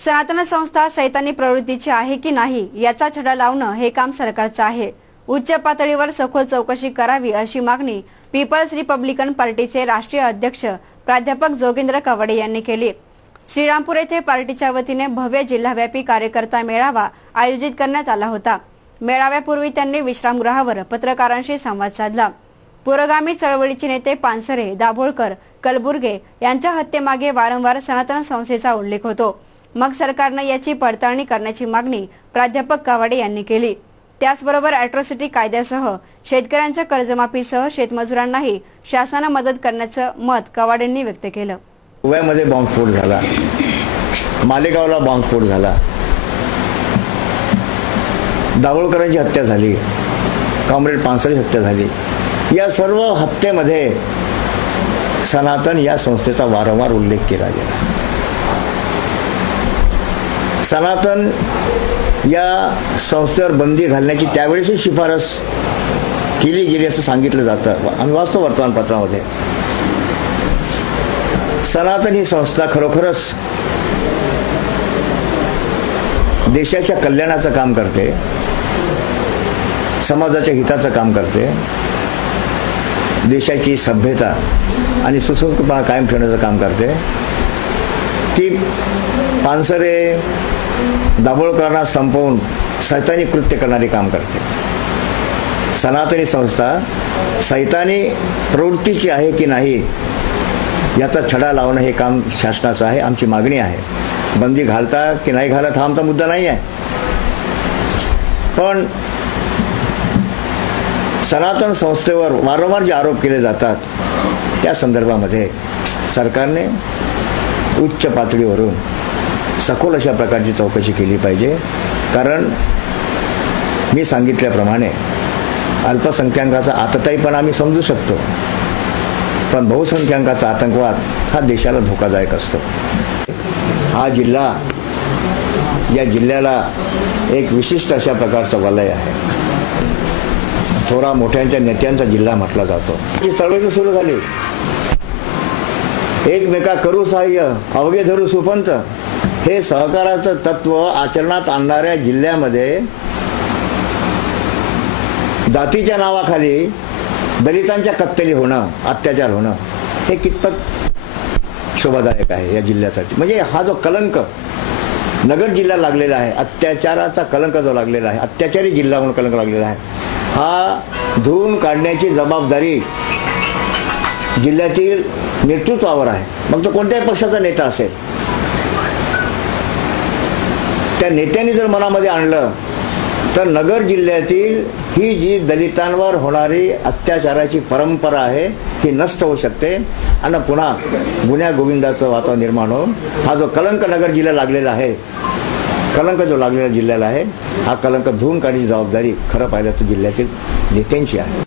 सनातन संस्था सैतानी प्रवृत्तीची आहे की नाही याचा छडा लावणं हे काम सरकारचं आहे। उच्च पातळीवर सखोल चौकशी करावी अशी मागणी पीपल्स रिपब्लिकन पार्टीचे राष्ट्रीय अध्यक्ष प्राध्यापक जोगेंद्र कवाडे यांनी केली। श्रीरामपूर येथे पार्टीच्या वतीने भव्य जिल्हाव्यापी कार्यकर्ता मेळावा आयोजित करण्यात आला होता। मेळाव्यापूर्वी त्यांनी विश्रामगृहावर पत्रकारांशी संवाद साधला। पुरोगामी चळवळीचे नेते पानसरे, दाभोळकर, कलबुर्गे यांच्या हत्येमागे वारंवार सनातन संस्थेचा उल्लेख होतो। मग सरकारने याची पडताळणी करण्याची मागणी प्राध्यापक कवाडे यांनी केली। त्याचबरोबर अॅट्रॉसिटी कायद्यासह शेतकऱ्यांच्या कर्जमाफीसह शेतमजुरांनाही शासनाने मदत करण्याचं मत कवाडेंनी व्यक्त केलं। गोव्यामध्ये बॉम्बस्फोट झाला, मालेगावला बॉम्बस्फोट झाला, दाभोळकरांची हत्या झाली, कॉम्रेड पानसरेची हत्या झाली। या सर्व हत्येमध्ये सनातन या संस्थेचा वारंवार उल्लेख केला गेला। सनातन या संस्थेवर बंदी घालण्याची त्यावेळेसही शिफारस केली गेली असं सांगितलं जातं आणि वाचतो वर्तमानपत्रामध्ये। सनातन ही संस्था खरोखरच देशाच्या कल्याणाचं काम करते, समाजाच्या हिताचं काम करते, देशाची सभ्यता आणि सुसंस्कृतपणा कायम ठेवण्याचं काम करते। ती पानसरे, दाभोळकरांना संपवून सैतानी कृत्य करणारे काम करते। सनातनी संस्था सैतानी प्रवृत्तीची आहे की नाही याचा छडा लावणं हे काम शासनाचं आहे। आमची मागणी आहे, बंदी घालता की नाही घालत हा आमचा मुद्दा नाही आहे, पण सनातन संस्थेवर वारंवार जे आरोप केले जातात त्या संदर्भामध्ये सरकारने उच्च पातळीवरून सखोल अशा प्रकारची चौकशी केली पाहिजे। कारण मी सांगितल्याप्रमाणे अल्पसंख्याकाचा आतताईपणा आम्ही समजू शकतो, पण बहुसंख्याकाचा आतंकवाद हा देशाला धोकादायक असतो। हा जिल्हा, या जिल्ह्याला एक विशिष्ट अशा प्रकारचं वलय आहे। थोरा मोठ्यांच्या नेत्यांचा जिल्हा म्हटला जातो। ही चळवळ सुरू झाली, एकमेका करू सहाय्य अवघे धरू सुपंत हे सहकाराचं तत्व आचरणात आणणाऱ्या जिल्ह्यामध्ये जातीच्या नावाखाली दलितांच्या कत्तली होणं, अत्याचार होणं हे कितपत शोभादायक आहे या जिल्ह्यासाठी। म्हणजे हा जो कलंक नगर जिल्हा लागलेला आहे, अत्याचाराचा कलंक जो लागलेला आहे, अत्याचारी जिल्हा म्हणून कलंक लागलेला आहे, हा धुवून काढण्याची जबाबदारी जिल्ह्यातील नेतृत्वावर आहे। मग तो कोणत्याही पक्षाचा नेता असेल, त्या नेत्यांनी जर मनामध्ये आणलं तर नगर जिल्ह्यातील ही जी दलितांवर होणारी अत्याचाराची परंपरा आहे ही नष्ट होऊ शकते आणि पुन्हा गुन्ह्या गोविंदाचं वातावरण निर्माण होऊन हा जो कलंक नगर जिल्हा लागलेला आहे, कलंक जो लागलेला जिल्ह्याला आहे, हा कलंक धुवून काढण्याची जबाबदारी खरं पाहिलं तर जिल्ह्यातील नेत्यांची आहे।